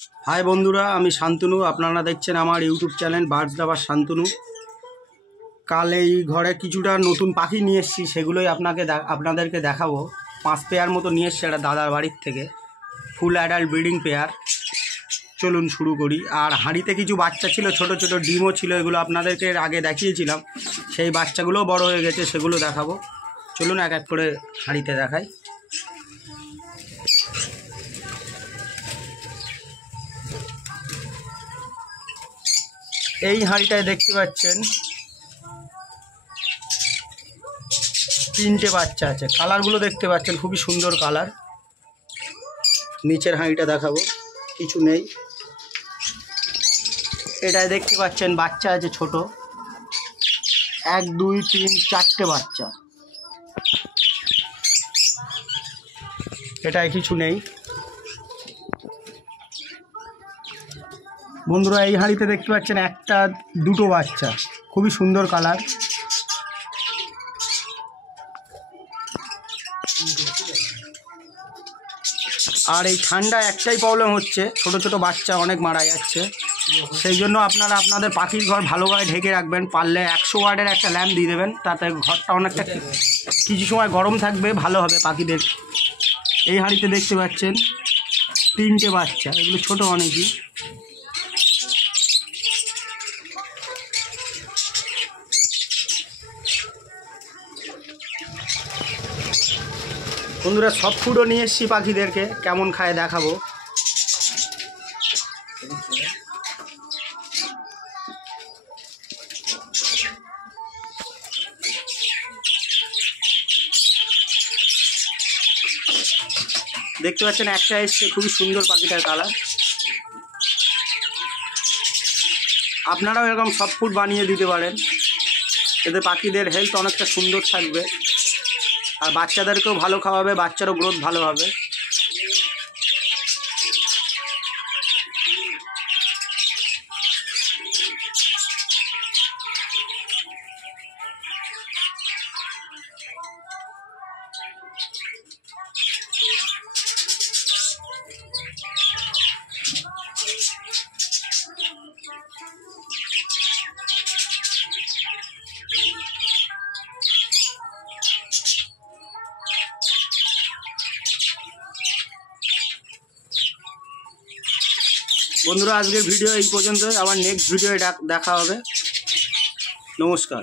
हाय बंधुरा आमी शान्तनु आपनारा देखছেন আমার ইউটিউব চ্যানেল বার্ডস লাভার শান্তনু। কাল এই ঘরে কিছুটা নতুন পাখি নিয়ে এসেছি, সেগুলোই আপনাদেরকে দেখাবো। 5 পেয়ার মতো নিয়ে এসেছি এটা দাদার বাড়ির থেকে, ফুল অ্যাডাল্ট ব্রিডিং পেয়ার। চলুন শুরু করি। আর হাঁড়িতে কিছু বাচ্চা ছিল, ছোট ছোট ডিমও ছিল, এগুলো আপনাদেরকে আগে দেখিয়েছিলাম। সেই বাচ্চাগুলোও বড় হয়ে গেছে, সেগুলো দেখাবো। চলুন এক এক করে হাঁড়িতে দেখাই। এই হাঁড়িটায় দেখতে পাচ্ছেন 3টে বাচ্চা আছে। কালারগুলো দেখতে পাচ্ছেন খুবই সুন্দর কালার। নিচের হাঁড়িটা দেখাবো, কিছু নেই। এটায় দেখতে পাচ্ছেন বাচ্চা আছে ছোট, 1 2 3 4টে বাচ্চা। এটায় কিছু নেই। বন্ধুরা এই হাঁড়িতে দেখতে পাচ্ছেন 1টা 2টো বাচ্চা, খুবই সুন্দর কালার। আর এই ঠান্ডা একটাই প্রবলেম হচ্ছে, ছোট ছোট বাচ্চা অনেক মারা যাচ্ছে। সেই জন্য আপনারা আপনাদের পাখির ঘর ভালোভাবে ঢেকে রাখবেন। পারলে 100 ওয়াটের একটা ল্যাম্প দিয়ে দেবেন, তাতে ঘরটা অনেকটা কিছু সময় গরম থাকবে, ভালো হবে পাখিদের। এই হাঁড়িতে দেখতে পাচ্ছেন 3টে বাচ্চা, এগুলো ছোট অনেকই। বন্ধুরা সফট ফুডও নিয়ে এসেছি পাখিদেরকে, কেমন খায় দেখাবো। দেখতে পাচ্ছেন একটা এসছে, খুবই সুন্দর পাখিটার কালার। আপনারাও এরকম সফট ফুড বানিয়ে দিতে পারেন, এতে পাখিদের হেলথ অনেকটা সুন্দর থাকবে। আর বাচ্চাদেরকেও ভালো খাওয়াবে, বাচ্চারও গ্রোথ ভালো হবে। বন্ধুরা আজকের ভিডিও এই পর্যন্ত, আবার নেক্সট ভিডিও দেখা হবে। নমস্কার।